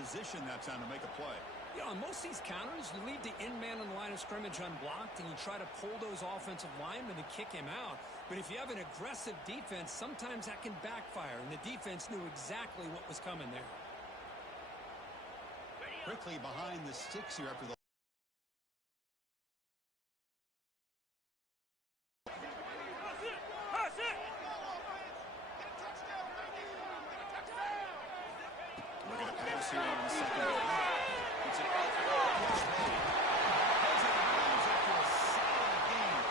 position that time to make a play. You know, on most of these counters, you leave the in-man on the line of scrimmage unblocked, and you try to pull those offensive linemen to kick him out. But if you have an aggressive defense, sometimes that can backfire, and the defense knew exactly what was coming there. Quickly behind the sticks here after the... Look at the pass here on the second down. It's an catch made. After a solid game.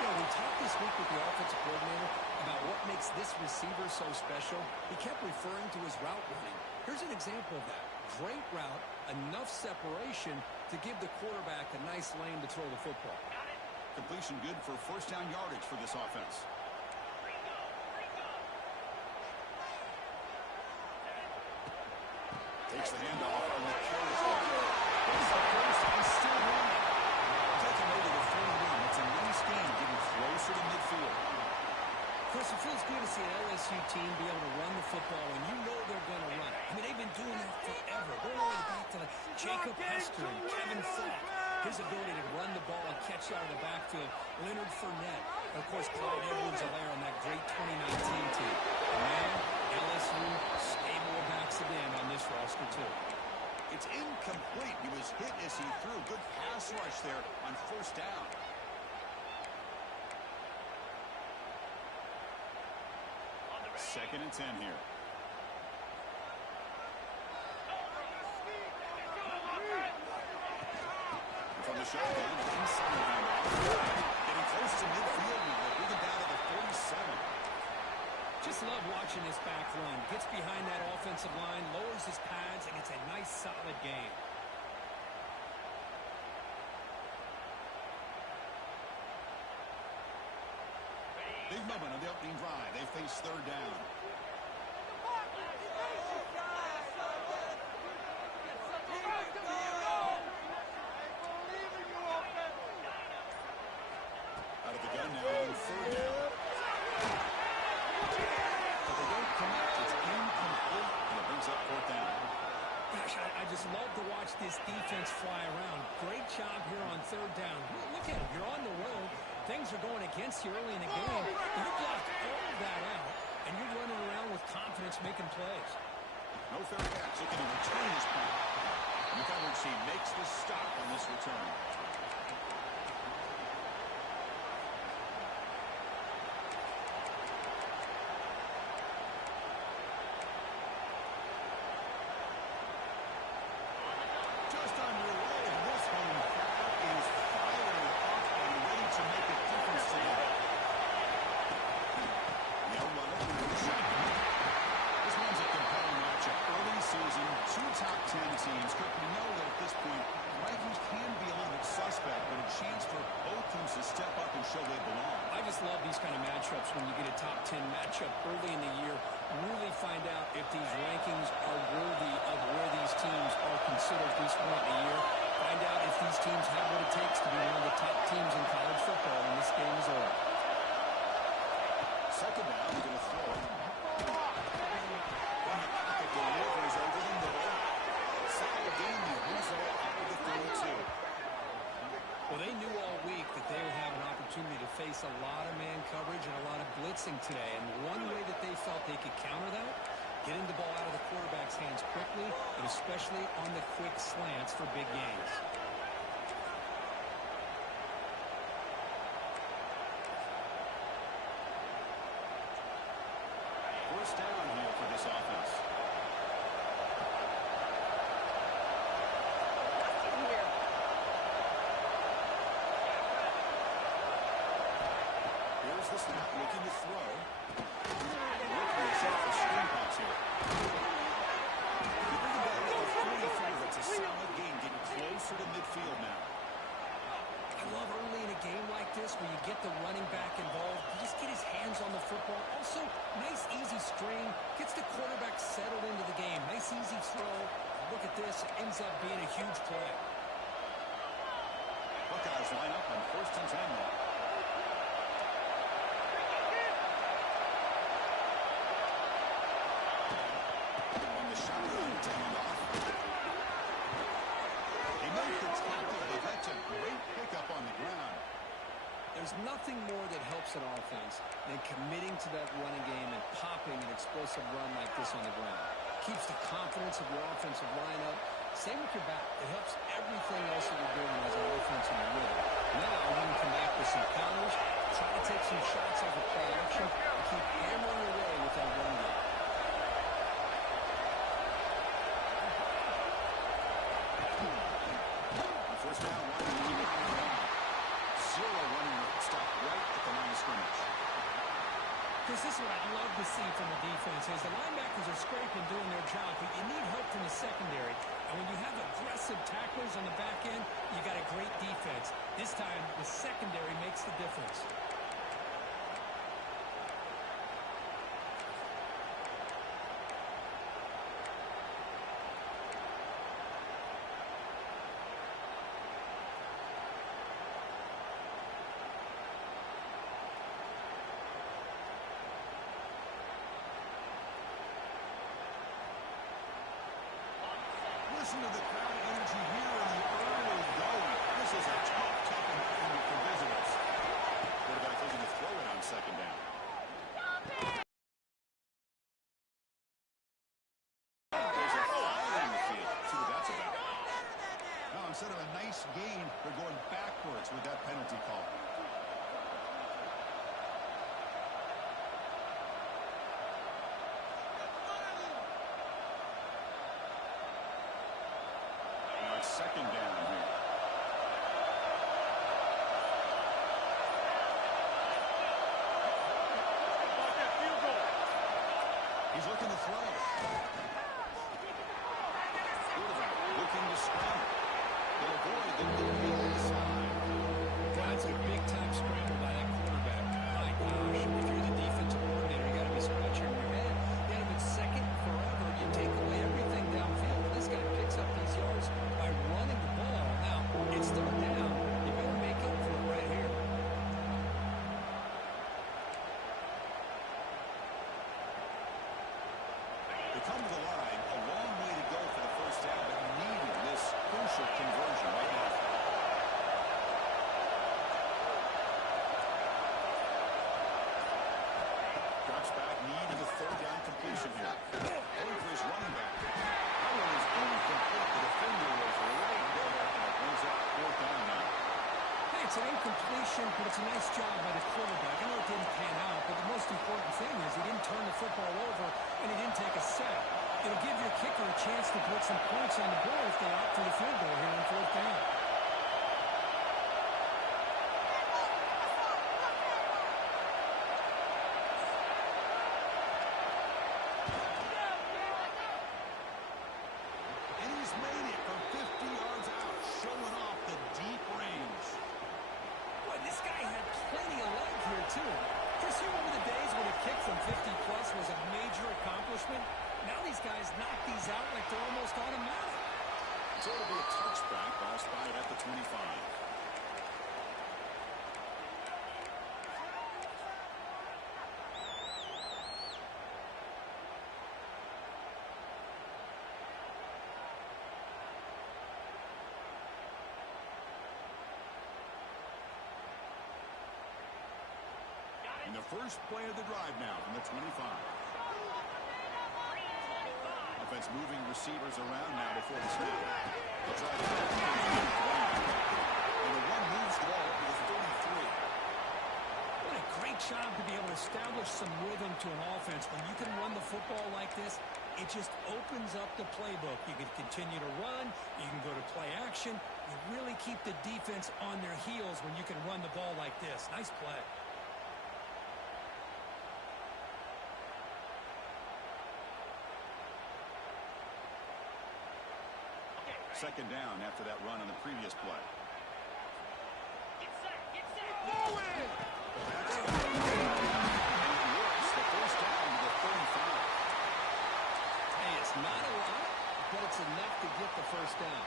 You know, we talked this week with the offensive coordinator about what makes this receiver so special. He kept referring to his route running. Here's an example of that. Great route, enough separation to give the quarterback a nice lane to throw the football. Completion good for first down yardage for this offense. Takes the handoff on the carry. It's the first and still running. Taking over the 41. It's a nice game, getting closer to midfield. Chris, it feels good to see an LSU team be able to run the football, and you know they're going to run it. I mean, they've been doing that forever. Going all the way back to like Jacob Hester and Kevin Falk. His ability to run the ball and catch out of the backfield. Leonard Fournette. And, of course, Clyde Edwards-Helaire on that great 2019 team. And man, LSU stable of backs again on this roster, too. It's incomplete. He was hit as he threw. Good pass rush there on first down. Second and 10 here. From the shotgun, inside the handoff. Getting close to midfield now. They're moving down to the 47. Just love watching this back run. Gets behind that offensive line, lowers his pads, and it's a nice, solid game. Big moment on the opening drive. They face third down. Out of the gun now on third down. But they don't connect. It's incomplete. And it brings up fourth down. Gosh, I just love to watch this defense fly around. Great job here on third down. Look at it. You're on the road. Things are going against you early in the game. You blocked all of that out, and you're running around with confidence making plays. No fair catch. Looking to return this punt. And the coverage team makes the stop on this return. Just underway, and this home crowd is firing up and ready to make a difference today. They'll run it through the shotgun. This one's a compelling matchup. Early season, two top 10 teams. Cook, we know that at this point, rankings can be a little bit suspect, but a chance for both teams to step up and show they belong. I just love these kind of matchups when you get a top 10 matchup early in the year. Really find out if these rankings are worthy of where these teams are considered at this point in the year. Find out if these teams have what it takes to be one of the top teams in college football when this game is over. Second down, he's going to throw it. When the pocket delivers over the middle. Solid game, he moves it out of the 32. Well, they knew all week that they would have an opportunity to face a lot of man coverage and a lot of blitzing today. And one way that they felt they could counter that, getting the ball out of the quarterback's hands quickly, and especially on the quick slants for big gains. First down here for this offense. Here's the snap, looking to throw. Working himself for screen pass here. You bring it back to the 45. It's a solid game, getting closer to midfield now. I love early in a game like this where you get the running back involved. You just get his hands on the football. Also, nice, easy screen. Gets the quarterback settled into the game. Nice, easy throw. Look at this. It ends up being a huge play. Buckeyes line up on first and 10 now. On the shotgun to hand off. nothing more that helps an offense than committing to that running game and popping an explosive run like this on the ground. Keeps the confidence of your offensive lineup. Same with your back. It helps everything else that you're doing as an offense in the rhythm. Now you can come back with some counters, try to take some shots off of play action, and keep hammering away with that run game. First down, zero running room. Stop right at the line of scrimmage. This is what I love to see from the defense is the linebackers are scraping, doing their job, but you need help from the secondary. And when you have aggressive tacklers on the back end, you got a great defense. This time, the secondary makes the difference. Listen to the crowd energy here in the early going. This is a tough environment for visitors. Quarterback looking to throw it on second down. There's a flag in the field. See what that's about. Now, instead of a nice gain, they're going backwards with that penalty call. Second down here. He's looking to throw. Quarterback looking to scramble. They'll avoid the moving inside. That's a big-time scramble by that quarterback. My gosh, if you're the defensive coordinator, you got to be scratching your head. They had him in second forever. You take away everything downfield. This guy picks up these yards by running the ball. Now, it's third down. You better make up for it right here. They come to the line. A long way to go for the first down, but needing this crucial conversion right now. Drops back, needing a third down completion here. Going for his running back. That one is incomplete. The defender was right there, and it brings up fourth down now. Hey, it's an incompletion, but it's a nice job by the quarterback. I know it didn't pan out, but the most important thing is he didn't turn the football over, and he didn't take a sack. It'll give your kicker a chance to put some points on the board if they opt for the field goal here on fourth down. And he's made it from 50 yards out, showing off the deep range. Boy, this guy had plenty of leg here, too. Chris, you remember the days when a kick from 50-plus was a major accomplishment? Now these guys knock these out like they're almost automatic. So it'll be a touchback. Ball spotted at the 25. And the first play of the drive now from the 25. Offense moving receivers around now before the snap. They'll try to and the one moves the ball up to the 33. What a great job to be able to establish some rhythm to an offense. When you can run the football like this, it just opens up the playbook. You can continue to run. You can go to play action. You really keep the defense on their heels when you can run the ball like this. Nice play. Second down after that run on the previous play. Get set, get set. And it works. The first down to the 35. Hey, it's not a lot, but it's enough to get the first down.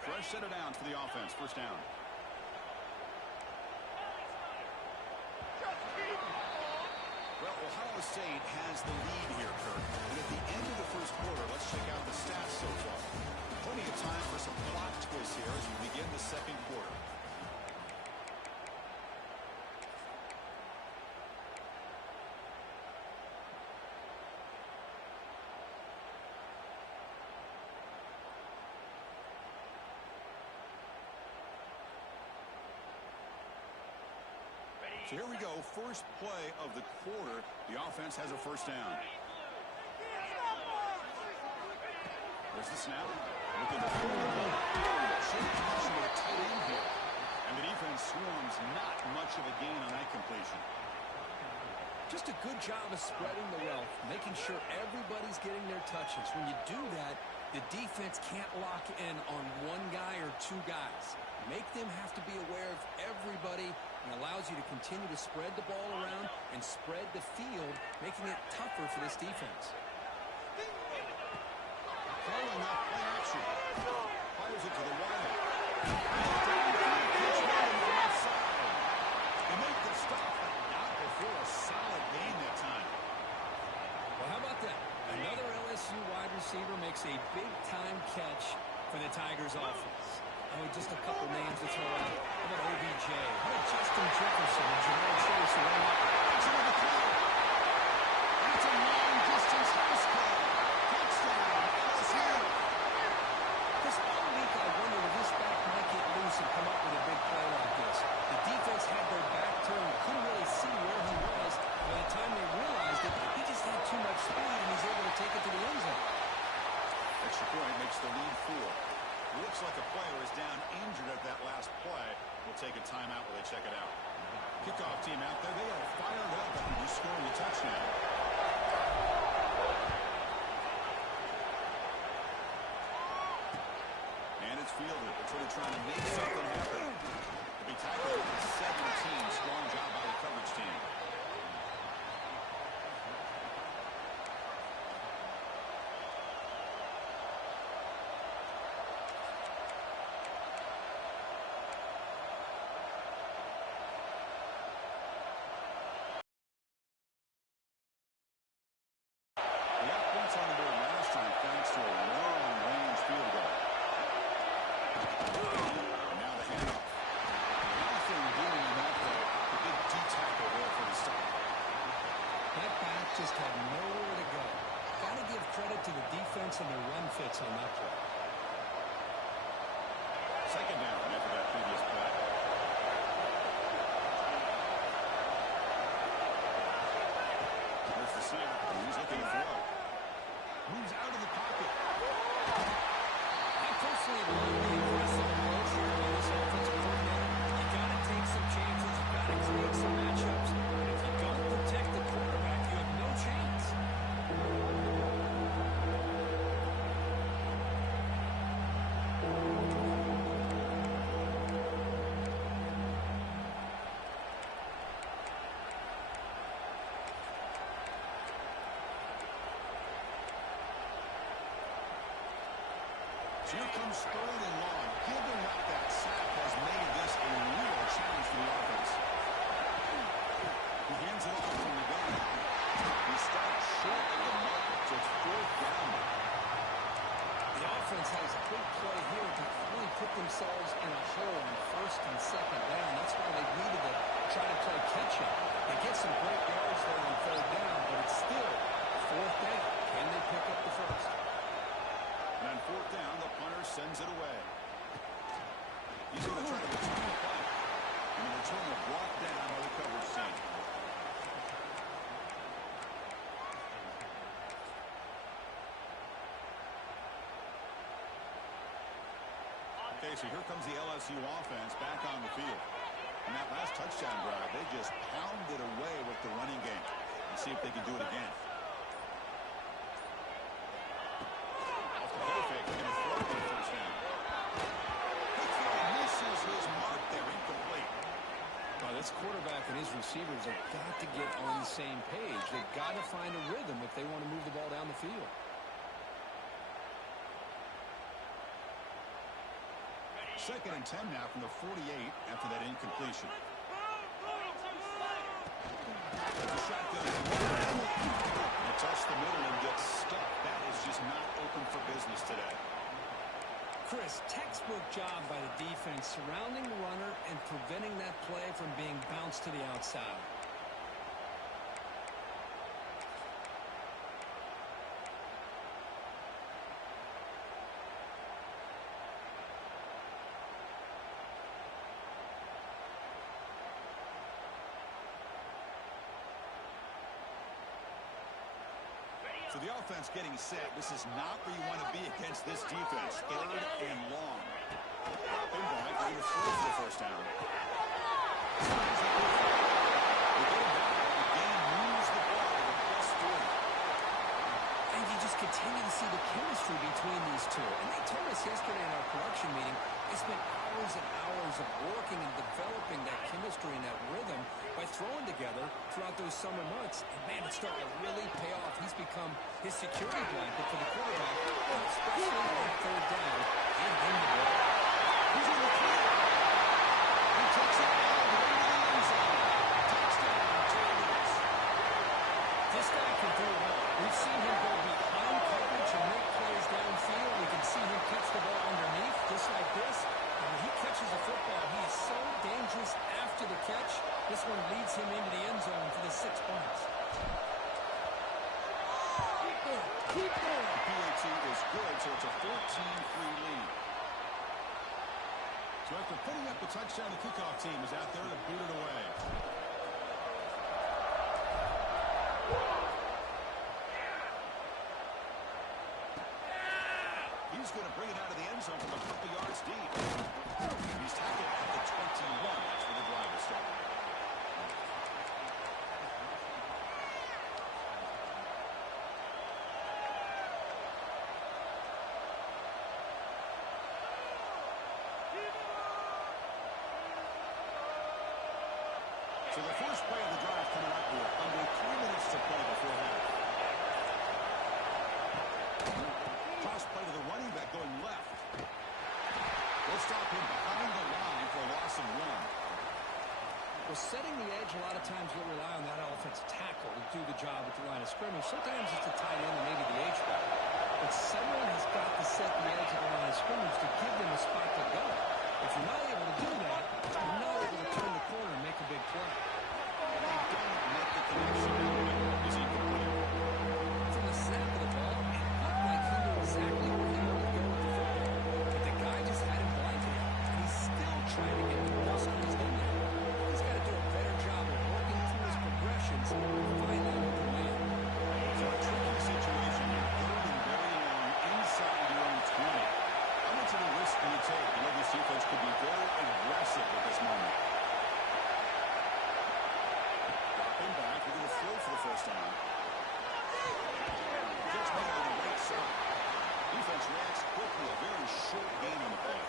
Fresh set it down for the offense. First down. State has the lead here, Kirk. And at the end of the first quarter, let's check out the stats so far. Plenty of time for some plot twists here as we begin the second quarter. So here we go, first play of the quarter. The offense has a first down. There's the snap. Looking to throw the ball. Should catch him with a tight end here. And the defense swarms not much of a gain on that completion. Just a good job of spreading the wealth, making sure everybody's getting their touches. When you do that, the defense can't lock in on one guy or two guys. Make them have to be aware of everybody, and allows you to continue to spread the ball around and spread the field, making it tougher for this defense. Following up, play action. Fires it to the wide. They make the stop, but not before a solid gain that time. Well, how about that? Another LSU wide receiver makes a big-time catch for the Tigers offense. Oh, just a couple names to throw out. How about OBJ? How about Justin Jefferson and Jamal Chase? It's into the corner. And it's a long-distance house call. Touchdown, LSU. This all week I wondered if this back might get loose and come up with a big play like this. The defense had their back turned, couldn't really see where he was. By the time they realized it, he just had too much speed, and he's able to take it to the end zone. Extra point makes the lead 4. Looks like a player is down injured at that last play. We'll take a timeout while they check it out. Kickoff team out there. They are fired up after scoring a touchdown. And it's fielded. It's really trying to make something happen. To be tackled at 17. Strong job by the coverage team. On the board last time thanks to a long-range field goal. And now the handoff. Nothing doing in that play. The big D-tackle there for the stop. That back just had nowhere to go. Got to give credit to the defense and their run fits on that play. Second down after that previous play. There's the snap. He's looking to throw. Moves out of the pocket. I personally love the aggressive approach here by this offensive coordinator. You got to take some chances. You got to create some matchups. And if you don't protect the quarterback, you have no chance. So here comes third and long. Giving up that sack has made this a real challenge for the offense. He hands it off from the gun. He starts short of the mark, so it's fourth down. The offense has a big play here to really put themselves in a hole on first and second down. That's why they needed to try to play catch-up. They get some great yards there on third down, but it's still fourth down. Can they pick up the first? And on fourth down, the punter sends it away. He's going to try to return the play. And the return will brought down by the coverage team. Okay, so here comes the LSU offense back on the field. And that last touchdown drive, they just pounded away with the running game. Let's see if they can do it again. Off the play fake, they're going to throw for the first down. Misses his mark there, incomplete. Well, this quarterback and his receivers have got to get on the same page. They've got to find a rhythm if they want to move the ball down the field. Second and 10 now from the 48 after that incompletion. There's a shotgun. business today. Chris, textbook job by the defense surrounding the runner and preventing that play from being bounced to the outside. So the offense getting set. This is not where you want to be against this defense. 3rd and long. Dropping back, ready to throw for the first down. They get it back. The game moves the ball to the +40. And you just continue to see the chemistry between these two. And they told us yesterday in our production meeting, they spent hours and hours of working and developing that chemistry and that rhythm by throwing together throughout those summer months. And, man, it's starting to really pay off. He's become his security blanket for the quarterback, especially on 3rd down and in the ball. He's in the clear. He takes it all the way to the end zone. Touchdown, James. This guy can do it all. We've seen him go behind coverage and make plays downfield. We can see him catch the ball underneath just like this. And when he catches the football, he is so dangerous after the catch. This one leads him into the end zone for the 6 points. Keep going. PAT is good, so it's a 14-3 lead. So after putting up the touchdown, the kickoff team is out there to boot it away. He's going to bring it out of the end zone from a couple yards deep. He's tackled at the 21. That's where the drive will start. So the first play of the drive coming up here. Under 3 minutes to play before half. Toss play to the running back going left. They'll stop him behind the line for a loss of 1. Well, setting the edge, a lot of times you'll rely on that offensive tackle to do the job at the line of scrimmage. Sometimes it's the tight end and maybe the H-back. But someone has got to set the edge of the line of scrimmage to give them a spot to go. If you're not able to do that, you're not able to turn the corner and make a big play. They don't make the connection. Is he complete? From the snap of the ball, it looked like he knew exactly where he wanted to go with the football. But the guy just had him blinded. He's still trying to get the ball squeezed in there. He's got to do a better job of working through his progressions and find that open man. So a tricky situation here. 3rd and very long inside your own 20. How much of a risk can you take? You know this defense could be very aggressive at this moment. Dropping back. We're going to throw for the first down. Gets made on the right side. Defense reacts quickly. A very short gain on the play.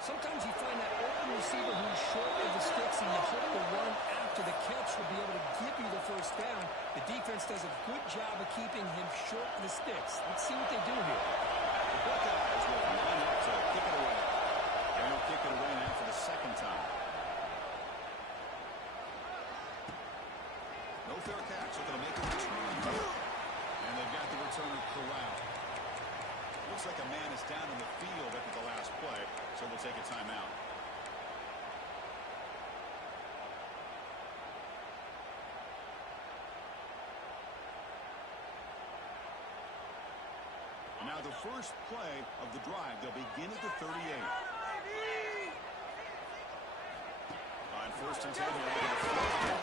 Sometimes you find that open receiver who's short of the sticks and you hope the run after the catch will be able to give you the first down. The defense does a good job of keeping him short of the sticks. Let's see what they do here. The Buckeyes will line up to kick it away. And they'll kick it away now for the 2nd time. No fair catch. They're going to make a return here. And they've got the returner corralled. Looks like a man is down in the field after the last play, so we'll take a timeout. Now the first play of the drive, they'll begin at the 38. On 1st and 10, they're able to throw.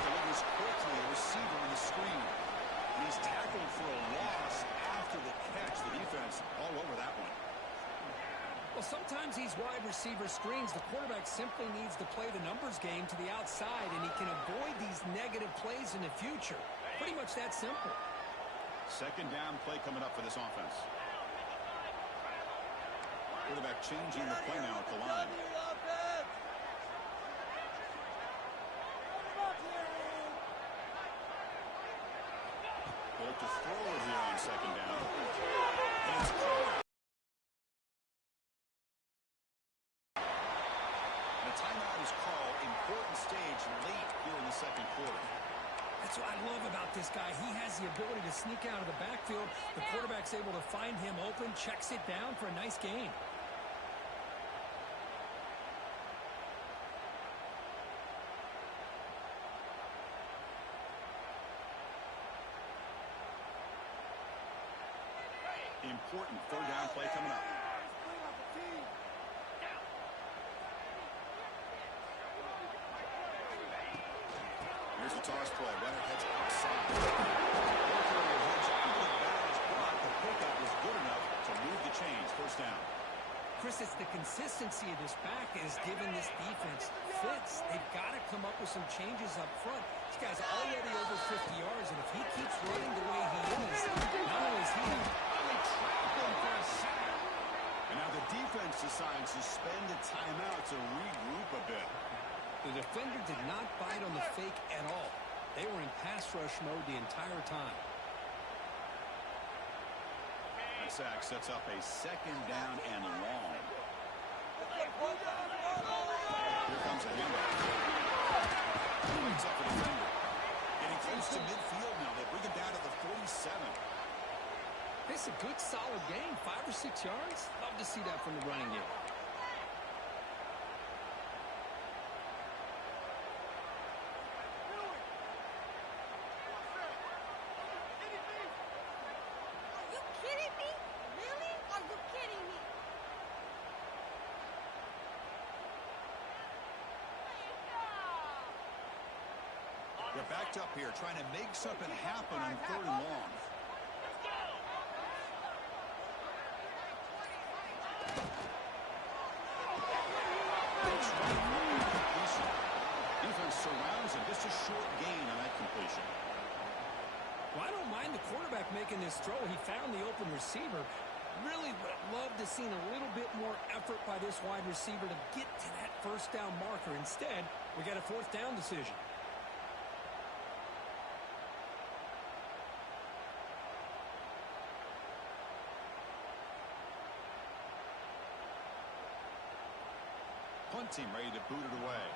Delivers quickly, a receiver on the screen. And he's tackled for a loss after the catch. The defense all over that one. Well, sometimes these wide receiver screens, the quarterback simply needs to play the numbers game to the outside, and he can avoid these negative plays in the future. Pretty much that simple. 2nd down play coming up for this offense. Quarterback changing the play now at the line. They look to throw it here on 2nd down. And it's caught. And a timeout is called. Important stage late here in the 2nd quarter. That's what I love about this guy. He has the ability to sneak out of the backfield. The quarterback's able to find him open, checks it down for a nice gain. Important third down play coming up. Here's the toss play. Runner heads outside. The pickup was good enough to move the chains. First down. Chris, it's the consistency of this back is giving this defense fits. They've got to come up with some changes up front. This guy's already over 50 yards, and if he keeps running the way he is, not only is he trapped him for a sack. And now the defense decides to spend a timeout to regroup a bit. The defender did not bite on the fake at all. They were in pass rush mode the entire time. That sack sets up a second down and long. Here comes a handoff. Breaks up the defender. Getting close to midfield now. They bring him down to the 47. It's a good, solid game. 5 or 6 yards. Love to see that from the running game. They're backed up here, trying to make something happen on third and long. Defense surrounds him. Just a short gain on that completion. Well, I don't mind the quarterback making this throw. He found the open receiver. Really would have loved to see a little bit more effort by this wide receiver to get to that first down marker. Instead, we got a fourth down decision. Punt team ready to boot it away.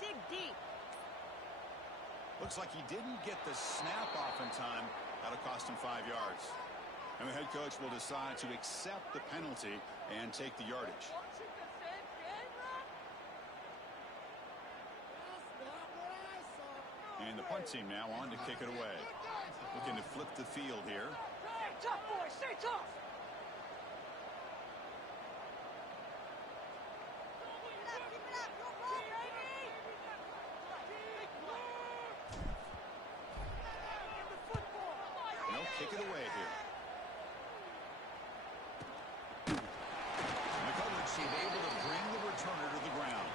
Dig deep. Looks like he didn't get the snap off in time. That'll cost him 5 yards. And the head coach will decide to accept the penalty and take the yardage. And the punt team now on to kick it away. Looking to flip the field here. Stay tough, boys. Stay tough. Kick it away here. The coverage team able to bring the returner to the ground.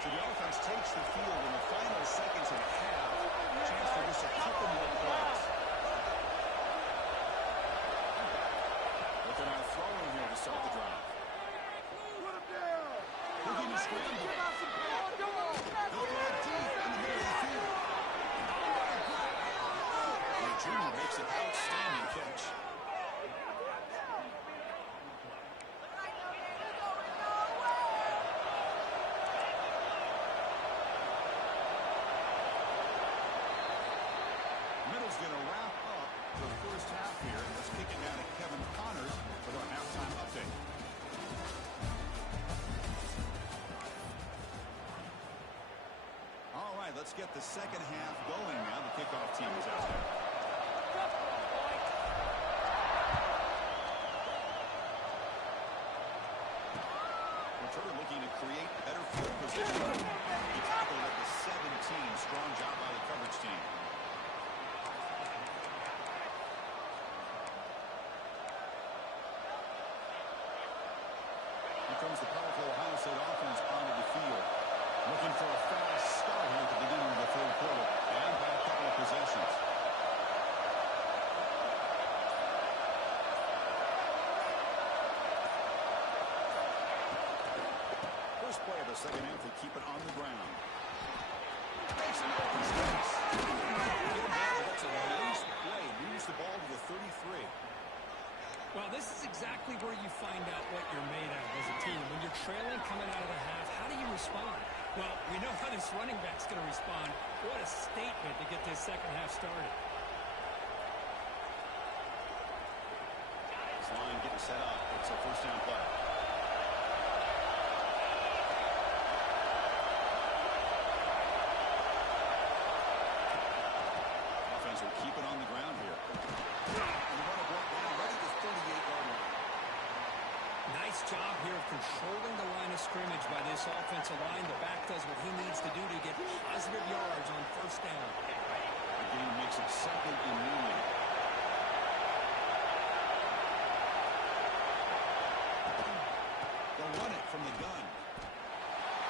So the offense takes the field in the final seconds of the half. Chance for just a couple more plays. Looking out throwing here to start the drive. Put him down. Looking to scramble. Give us some ball. Come on. He'll throw it deep in the middle of the field. And the junior makes an outstanding catch. Middle's going to wrap up the first half here. Let's kick it down to Kevin Connors with our halftime update. All right, let's get the second half going now. The kickoff team is out there. Returner looking to create better field position. He tackled at the 17. Strong job by the coverage team. first play of the second half, they keep it on the ground. Makes an open space. That's a nice play. Moves the ball to the 33. Well, this is exactly where you find out what you're made of as a team. When you're trailing coming out of the half, how do you respond? Well, we know how this running back's going to respond. What a statement to get this second half started. This line getting set up. It's a first down play. Offense will keep it on the ground here. And the runner brought down right at the 38-yard line. Nice job here of controlling the line of scrimmage by this offensive line. The back does what he needs to do to get positive yards on first down. The game makes it second and medium. They'll run it from the gun.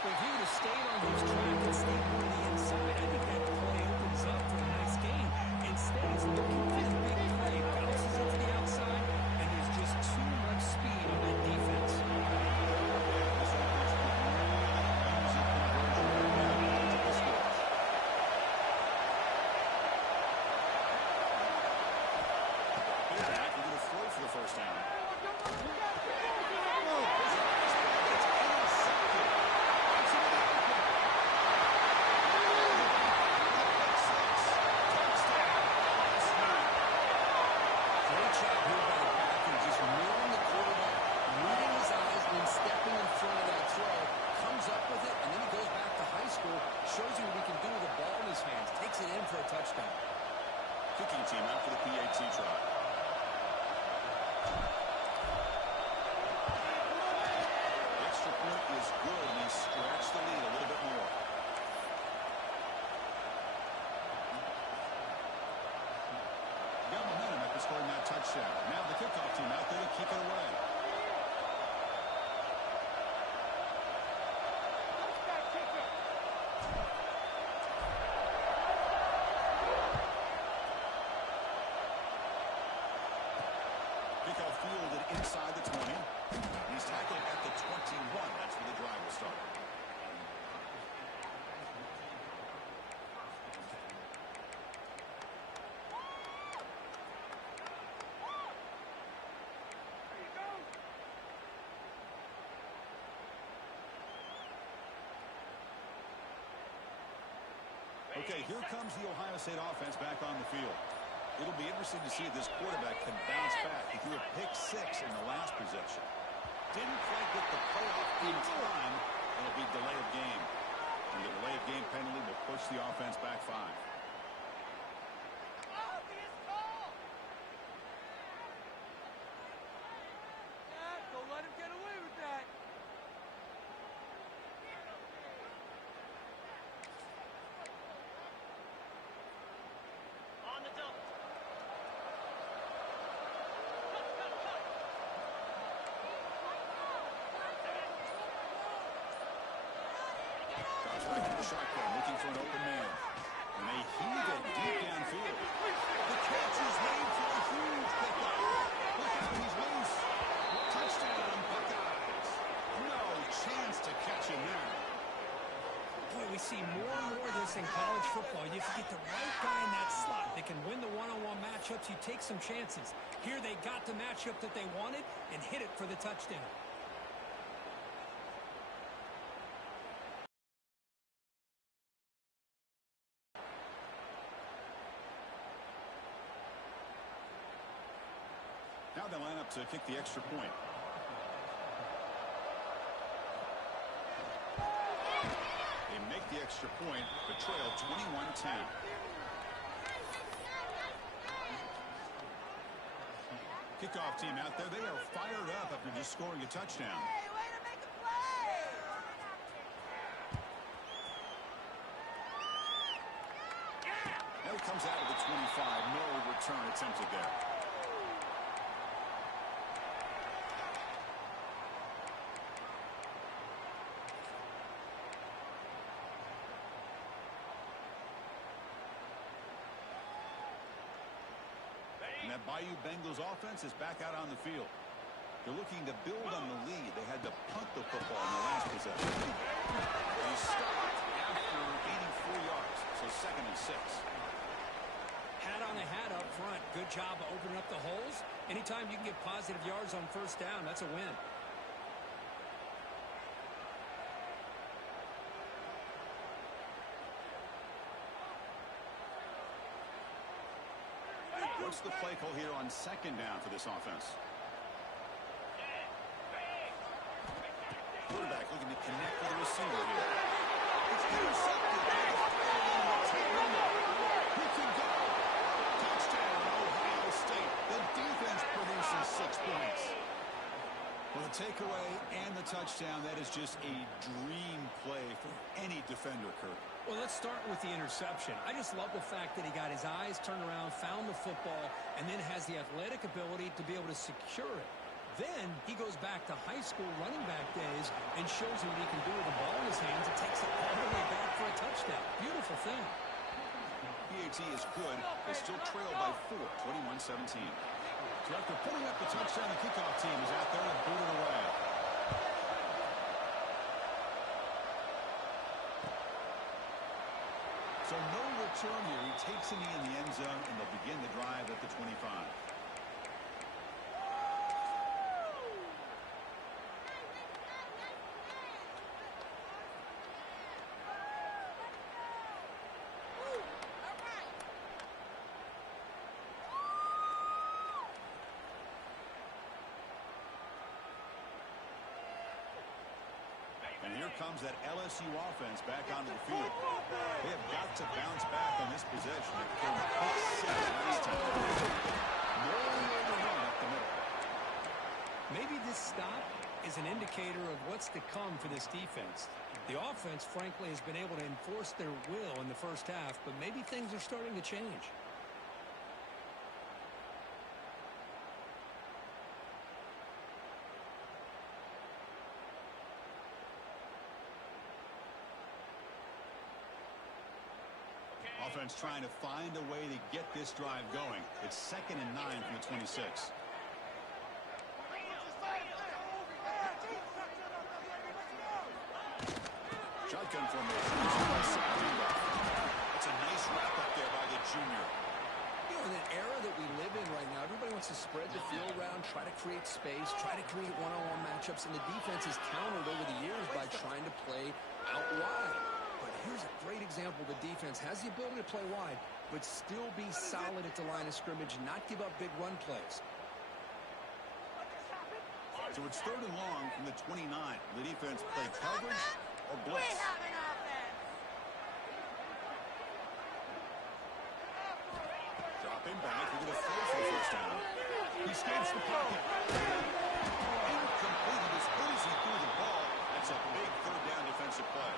Well, if he would have stayed on his track and stayed on the inside, I think that play opens up for a nice gain. Instead, he's looking for the big play, bounces it to the outside, and there's just too much speed on that defense. First down. Shows you what he can do with the ball in his hands. Takes it in for a touchdown. Kicking team out for the PAT try. The extra point is good, and he stretched the lead a little bit more. Got momentum after scoring that touchdown. Now the kickoff team out there to kick it away. Kickoff fielded inside the 20. He's tackled at the 21. That's where the drive will start. Okay, here comes the Ohio State offense back on the field. It'll be interesting to see if this quarterback can bounce back. He threw a pick six in the last possession. Didn't quite get the playoff in time. It'll be delay of game. And the delay of game penalty will push the offense back 5. Don't let him get away with that. On the double. Comes back to the shotgun, looking for an open man. And they heave it deep downfield. The catch is made for a huge pickup. Look out, he's loose. Touchdown, Buckeyes. No chance to catch him there. Boy, we see more and more of this in college football. If you get the right guy in that slot that can win the one-on-one matchups, you take some chances. Here they got the matchup that they wanted and hit it for the touchdown. Now they line up to kick the extra point. They make the extra point, but trail 21-10. Kickoff team out there. They are fired up after just scoring a touchdown. Hey, way to make a play! Now he comes out of the 25. No return attempted there. And that Bayou Bengals offense is back out on the field. They're looking to build on the lead. They had to punt the football in the last possession. They stopped after gaining 4 yards, so 2nd and 6. Hat on a hat up front. Good job of opening up the holes. Anytime you can get positive yards on first down, that's a win. What's the play call here on 2nd down for this offense? Quarterback looking to connect with the receiver here. It's intercepted. He can go. Touchdown, Ohio State. The defense produces 6 points. Well, the takeaway and the touchdown, that is just a dream play for any defender, Kirk. Well, let's start with the interception. I just love the fact that he got his eyes turned around, found the football, and then has the athletic ability to be able to secure it. Then he goes back to high school running back days and shows him what he can do with the ball in his hands and takes it all the way back for a touchdown. Beautiful thing. PAT is good. They still trail by 4, 21-17. So after putting up the touchdown, the kickoff team is out there and boot it away. So no return here. He takes a knee in the end zone, and they'll begin the drive at the 25. And here comes that LSU offense back onto the field. They have got to bounce back on this possession. They came pick 6 last time. No way to run up the middle. Maybe this stop is an indicator of what's to come for this defense. The offense, frankly, has been able to enforce their will in the first half, but maybe things are starting to change. Offense trying to find a way to get this drive going. It's 2nd and 9 from the 26. Shotgun formation. It's a nice wrap up there by the junior. You know, in an era that we live in right now, everybody wants to spread the field around, try to create space, try to create one-on-one matchups, and the defense has countered over the years by trying to play out wide. But here's a great example. The defense has the ability to play wide, but still be solid at the line of scrimmage, not give up big run plays. So it's 3rd and long from the 29. The defense play coverage or blitz. Dropping back. We're going to throw for the first down. He escapes the pocket. Incomplete. As good as he threw the ball, that's a big 3rd down defensive play.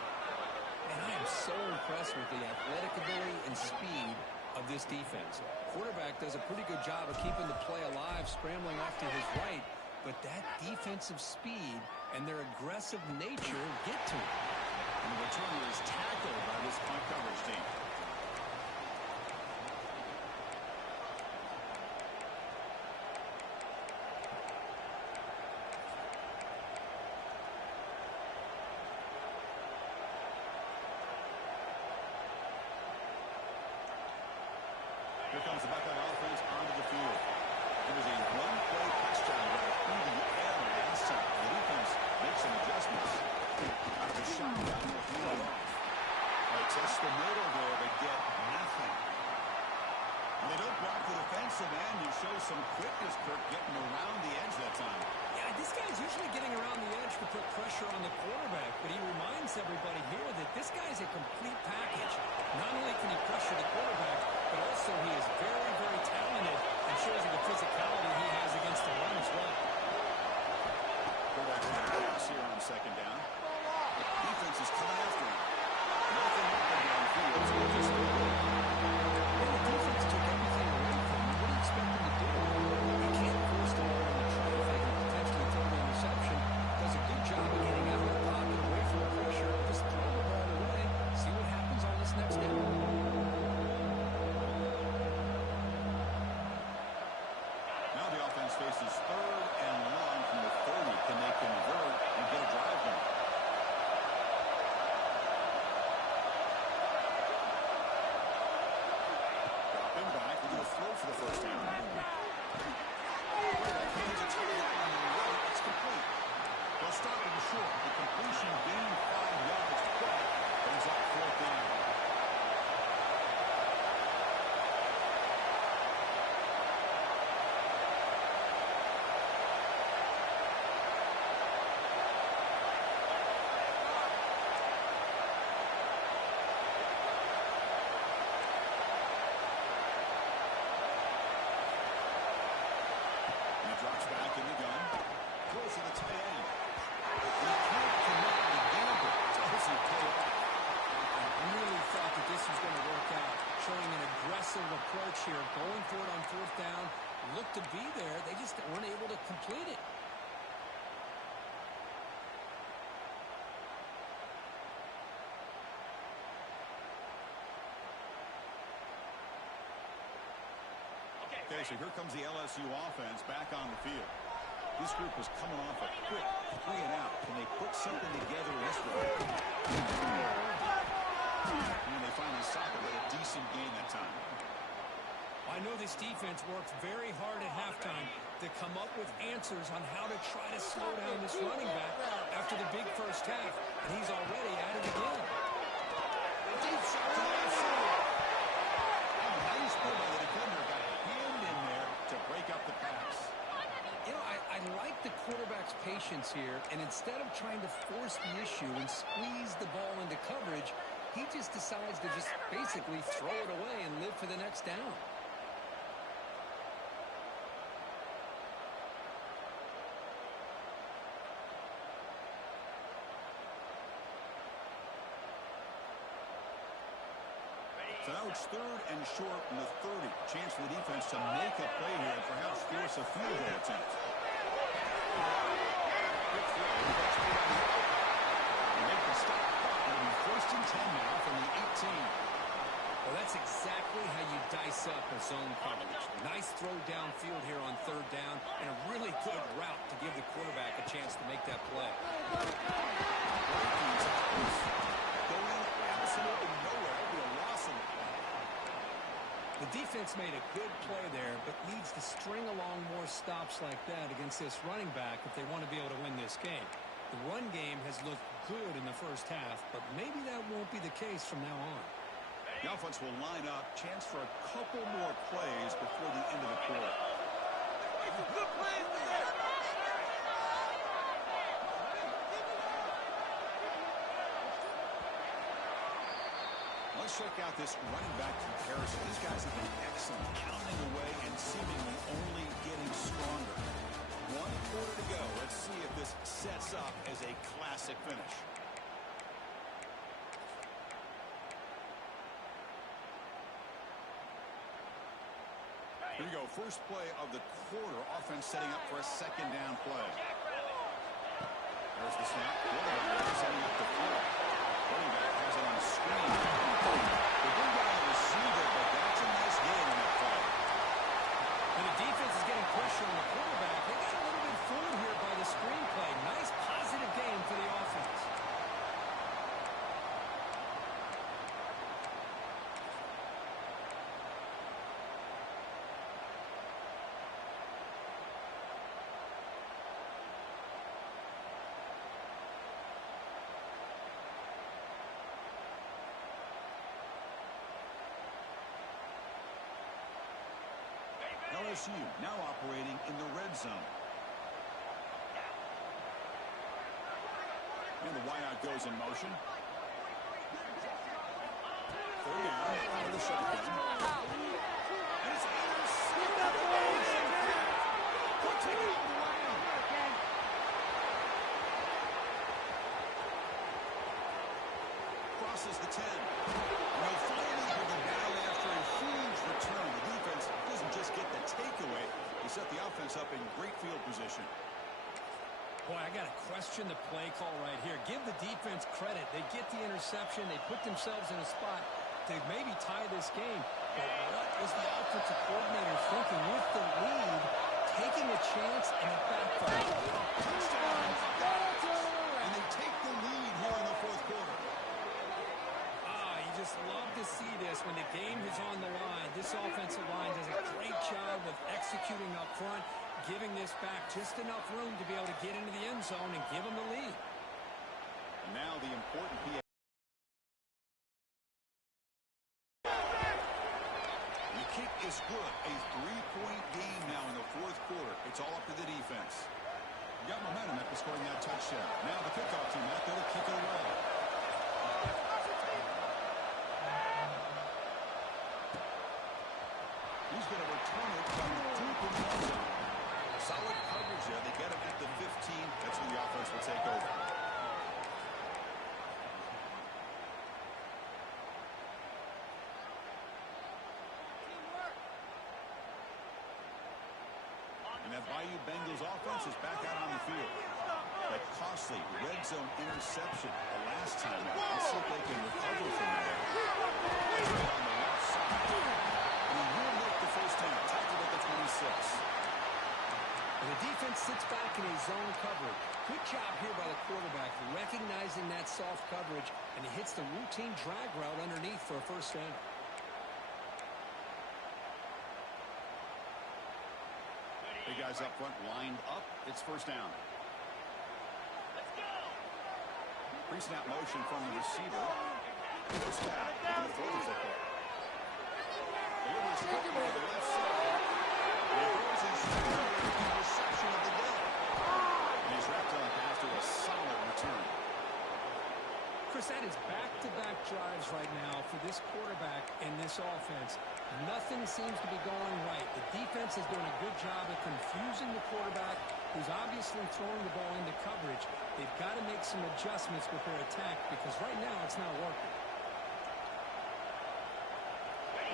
And I am so impressed with the athletic ability and speed of this defense. Quarterback does a pretty good job of keeping the play alive, scrambling off to his right, but that defensive speed and their aggressive nature get to him. And the returner is tackled by this punt coverage team. Here comes the Buckeye offense onto the field. It was a one-play touchdown drive through the air last time. The defense makes some adjustments. Out of the shotgun with Neal. They test the middle there, but get nothing. And they don't block the defensive end. He shows some quickness, Kirk, getting around the edge that time. Yeah, this guy's usually getting around the edge to put pressure on the quarterback, but he reminds everybody here that this guy's a complete package. Not only can he pressure the quarterback, but also he is very, very talented and shows you the physicality he has against the run as well. Quarterback in the box here on 2nd down. Defense is coming after him. Nothing open downfield, so he just Well, the defense took everything away from him. What do you expect him to do? You can't force the ball in the traffic and potentially throw the interception. Does a good job of getting out of the pocket, away from the pressure, just throw the ball away, see what happens on this next down. approach here, going for it on fourth down. Looked to be there. They just weren't able to complete it. Okay, so here comes the LSU offense back on the field. This group is coming off a quick 3 and out. Can they put something together this way? And they finally stop it with a decent gain that time. I know this defense worked very hard at halftime to come up with answers on how to try to slow down this running back after the big first half, and he's already at it again. Deep shot to the outside. Nice play by the defender. Got a hand in there to break up the pass. You know, I like the quarterback's patience here, and instead of trying to force the issue and squeeze the ball into coverage, he just decides to just basically throw it away and live for the next down. So now it's 3rd and short from the 30. Chance for the defense to make a play here and perhaps force a field goal attempt. They make the stop. It'll be 1st and 10 now from the 18. Well, that's exactly how you dice up a zone coverage. Nice throw downfield here on 3rd down, and a really good route to give the quarterback a chance to make that play. Going absolutely nowhere. It'll be a loss in the play. The defense made a good play there, but needs to string along more stops like that against this running back if they want to be able to win this game. The run game has looked good in the first half, but maybe that won't be the case from now on. The offense will line up. Chance for a couple more plays before the end of the quarter. Good plays there. Let's check out this running back comparison. These guys have been excellent, pounding away and seemingly only getting stronger. 1 quarter to go. Let's see if this sets up as a classic finish. Here we go. First play of the quarter. Offense setting up for a 2nd down play. There's the snap. Setting up the floor. Running back has it on screen. The big guy receiver, but that's a nice gain on that play. And the defense is getting pressure on the quarterback. They got a little bit fooled here by the screen play. Nice positive game for the offense. LSU now operating in the red zone. And the wideout goes in motion. 3rd down out of the shotgun. And it's intercepted. We'll take it all the way. Crosses the 10. And they'll finally have the battle after a huge return. The defense doesn't just get the takeaway. They set the offense up in great field position. Boy, I got to question the play call right here. Give the defense credit. They get the interception. They put themselves in a spot to maybe tie this game. But what is the offensive coordinator thinking with the lead, taking a chance and a backfire? Touchdown. And they take the lead here in the 4th quarter. You just love to see this when the game is on the line. This offensive line does a great job of executing up front, giving this back just enough room to be able to get into the end zone and give them the lead. And now the important PA. The kick is good. A 3-point game now in the 4th quarter. It's all up to the defense. Got momentum after scoring that touchdown. Now the kickoff team out there to kick it away. He's going to return it from deep in the end zone. Solid coverage there. They get it at the 15. That's when the offense will take over. Bayou Bengals offense is back out on the field. That costly red zone interception the last time out. Let's see if they can recover from that. On the left side. And he will make the first down. Tackled at the 26. And the defense sits back in a zone coverage. Good job here by the quarterback recognizing that soft coverage, and he hits the routine drag route underneath for a first down. Big guys up front lined up. It's first down. Pre-snap motion from the receiver. Goes back. Looking to throw the football. Delivers quickly to the left side. And throws his reception of the day. And he's wrapped up after a solid return. Chris, that is back-to-back drives right now for this quarterback and this offense. Nothing seems to be going right. The defense is doing a good job of confusing the quarterback, who's obviously throwing the ball into coverage. They've got to make some adjustments with their attack because right now it's not working.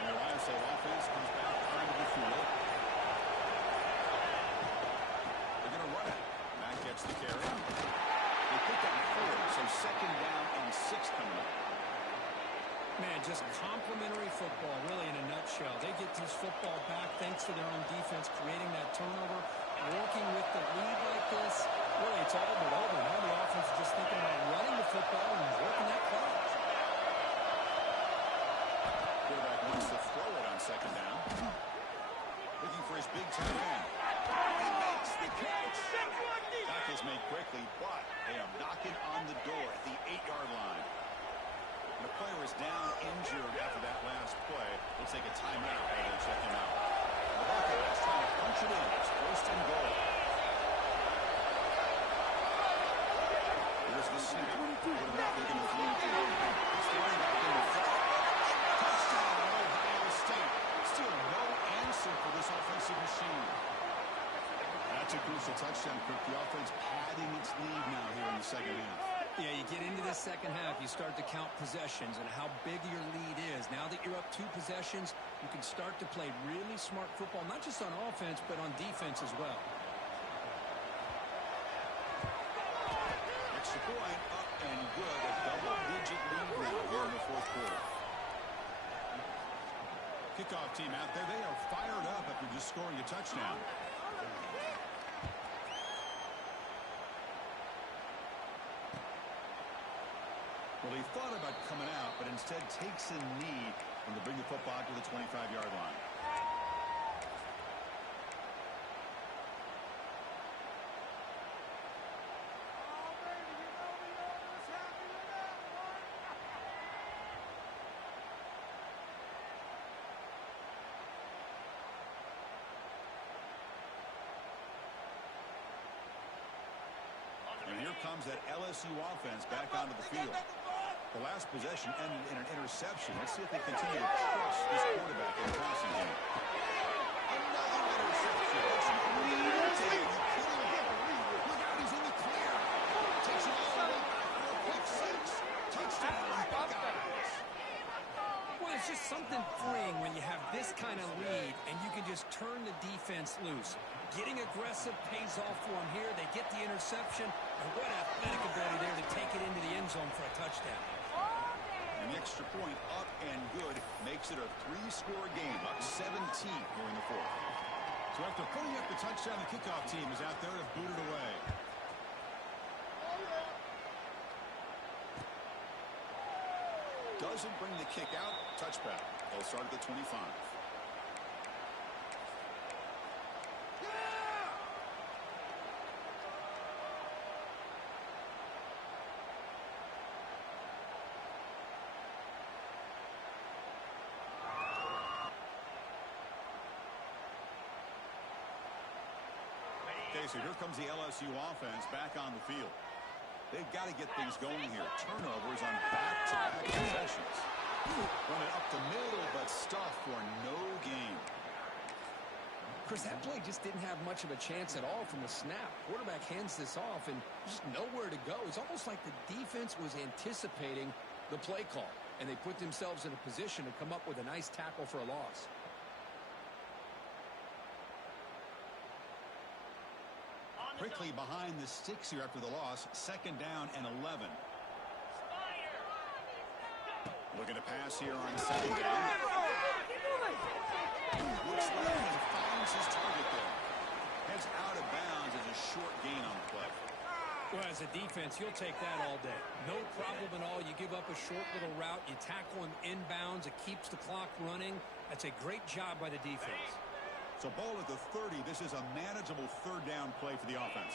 And the Ohio State offense comes back onto the field. They're going to run it. Matt gets the carry. They pick up 4, so second down and 6 coming up. Man, just complimentary football, really, in a nutshell. They get this football back thanks to their own defense, creating that turnover, working with the lead like this. Really, it's all but over. Now the offense is just thinking about running the football and working that clock. Quarterback wants to throw it on second down. Looking for his big tight end. He makes the catch. Tackle's made quickly, but they are knocking on the door at the 8-yard line. The player is down injured after that last play. They'll take a timeout and they'll check him out. The Buckeyes trying to punch it in. It's first and goal. Here's the snap. Quarterback looking to throw it. It's throwing back in the front. Touchdown, Ohio State. Still no answer for this offensive machine. That's a crucial touchdown, Kirk. The offense padding its lead now here in the second half. Yeah, you get into this second half, you start to count possessions and how big your lead is. Now that you're up 2 possessions, you can start to play really smart football, not just on offense, but on defense as well. Extra point, up and good. A double-digit lead now here in the fourth quarter. Kickoff team out there, they are fired up after just scoring a touchdown. Well, he thought about coming out, but instead takes a knee when they bring the football to the 25-yard line. And here comes that LSU offense back onto the field. The last possession ended in an interception. Let's see if they continue to trust this quarterback in the passing game. Another interception. Look out, he's in the clear. Takes it all the way back for a pick 6. Touchdown, Buckeyes. Well, it's just something freeing when you have this kind of lead and you can just turn the defense loose. Getting aggressive pays off for them here. They get the interception. And what athletic ability there to take it into the end zone for a touchdown. An extra point up and good makes it a 3-score game, up 17 here in the fourth. So after putting up the touchdown, the kickoff team is out there to boot it away. Doesn't bring the kick out. Touchback. They'll start at the 25. Okay, so here comes the LSU offense back on the field. They've got to get things going here. Turnovers on back-to-back possessions. Run it up the middle, but stuff for no gain. Chris, that play just didn't have much of a chance at all from the snap. Quarterback hands this off and just nowhere to go. It's almost like the defense was anticipating the play call, and they put themselves in a position to come up with a nice tackle for a loss. Quickly behind the sticks here after the loss. Second down and 11. Looking to pass here on second down. Looks like he finds his target there. Heads out of bounds as a short gain on the play. Well, as a defense, you'll take that all day. No problem at all. You give up a short little route. You tackle him inbounds. It keeps the clock running. That's a great job by the defense. So ball at the 30. This is a manageable third down play for the offense.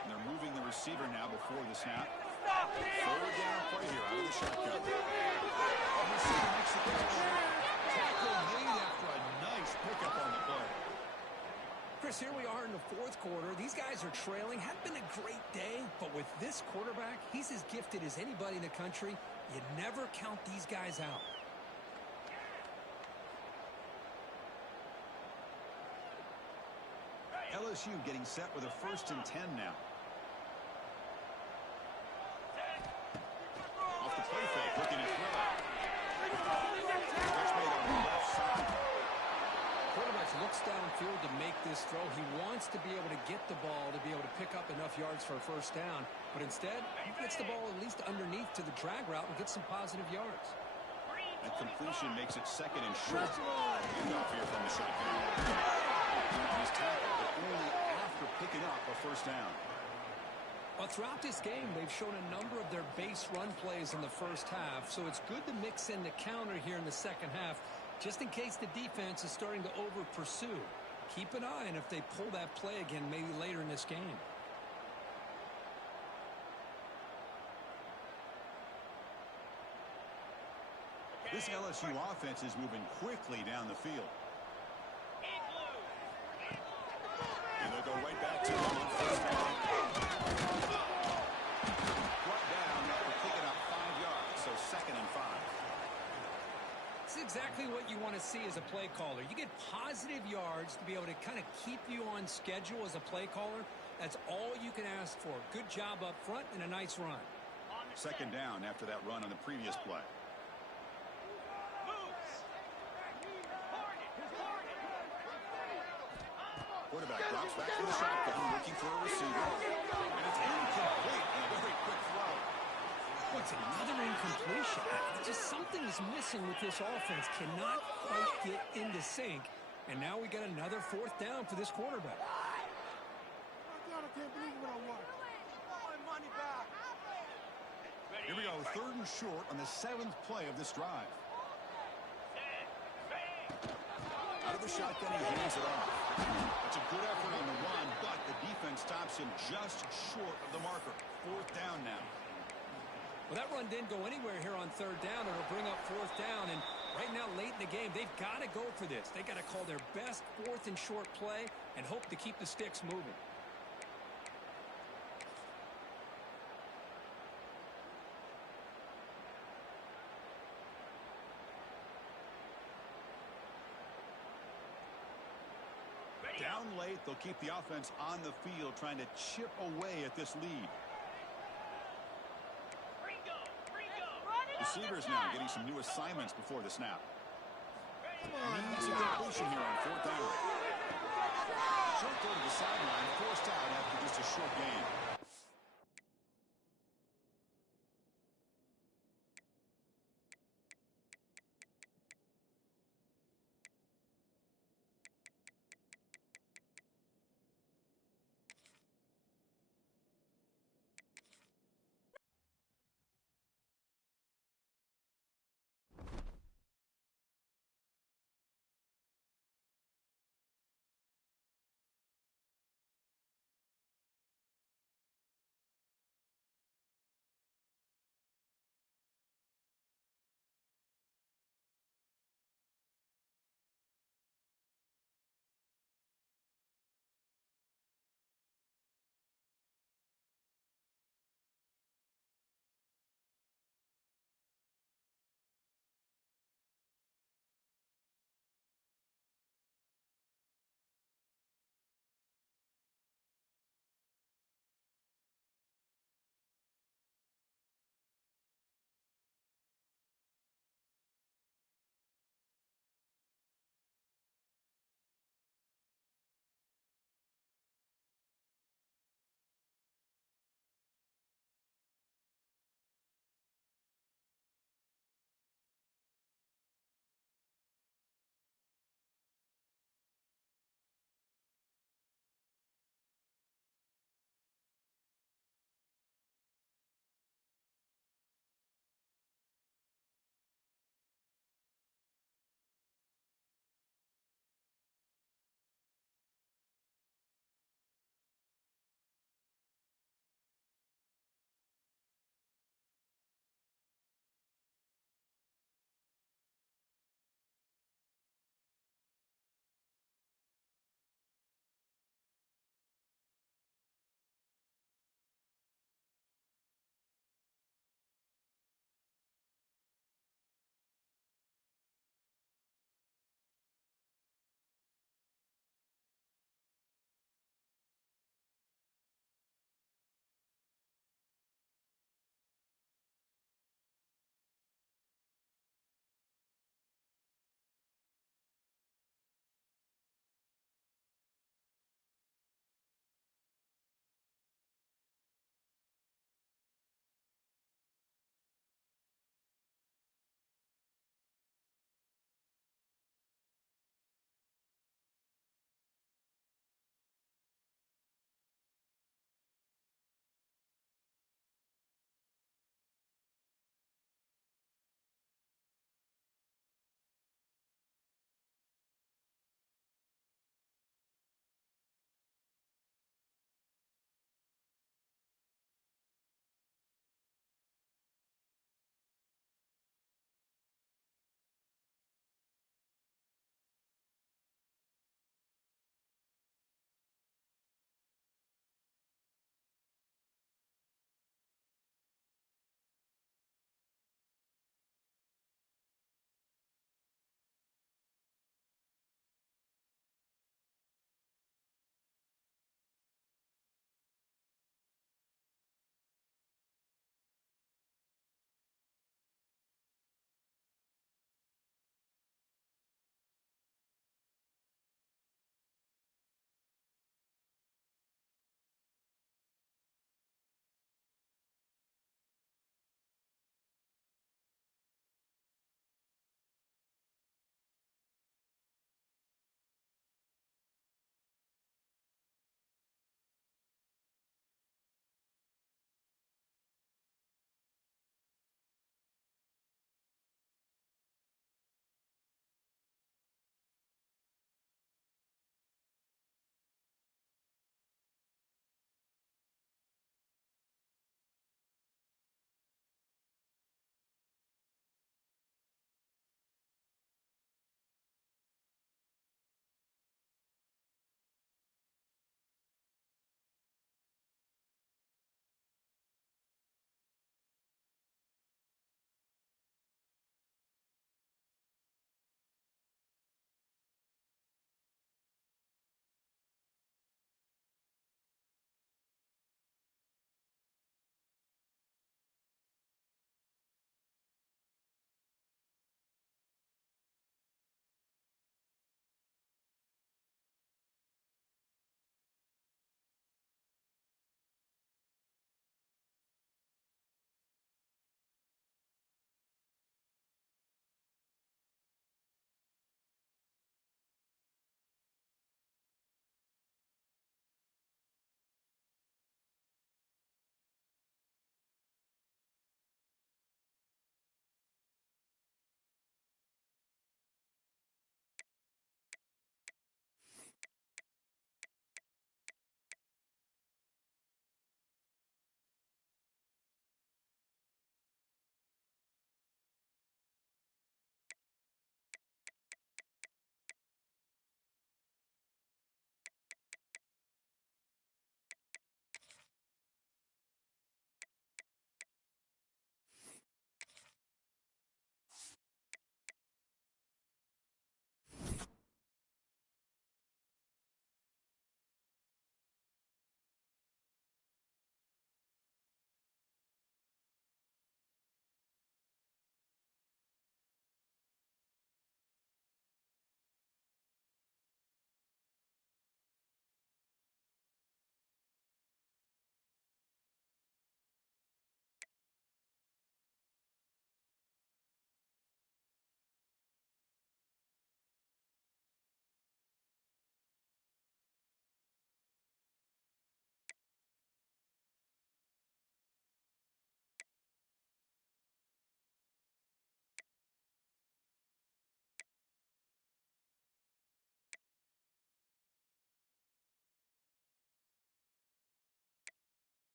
And they're moving the receiver now before the snap. Third down play here out of the shotgun. The receiver makes the catch. Tackle made after a nice pickup on the play. Chris, here we are in the fourth quarter. These guys are trailing. Hadn't been a great day, but with this quarterback, he's as gifted as anybody in the country. You never count these guys out. LSU getting set with a 1st and 10 now. Off the play fake, looking to throw. That's made on the left side. Quarterback looks downfield to make this throw. He wants to be able to get the ball to be able to pick up enough yards for a first down. But instead, he gets the ball at least underneath to the drag route and gets some positive yards. That completion makes it second and short. Handoff here from the shotgun. He's tackled, but only after picking up a first down. Well, throughout this game, they've shown a number of their base run plays in the first half, so it's good to mix in the counter here in the second half, just in case the defense is starting to over-pursue. Keep an eye on if they pull that play again maybe later in this game. This LSU offense is moving quickly down the field. And they'll go right back to him on first down. Brought down after picking up 5 yards, so second and 5. This is exactly what you want to see as a play caller. You get positive yards to be able to kind of keep you on schedule as a play caller. That's all you can ask for. Good job up front and a nice run. Second down after that run on the previous play. Quarterback drops back from the shotgun, looking for a receiver. And it's incomplete and a very quick throw. What's another incompletion? Just something is missing with this offense. Cannot quite get into sync. And now we got another fourth down for this quarterback. I can't believe what I want. My money back. Here we go, third and short on the 7th play of this drive. Out of the shotgun, he hands it off. That's a good effort on the run, but the defense stops him just short of the marker. Fourth down now. Well, that run didn't go anywhere here on third down. It'll bring up fourth down, and right now, late in the game, they've got to go for this. They got to call their best fourth and short play and hope to keep the sticks moving. Down late, they'll keep the offense on the field, trying to chip away at this lead. Receivers now getting some new assignments before the snap. And he needs a completion here on fourth down. Short throw to the sideline, forced out after just a short gain.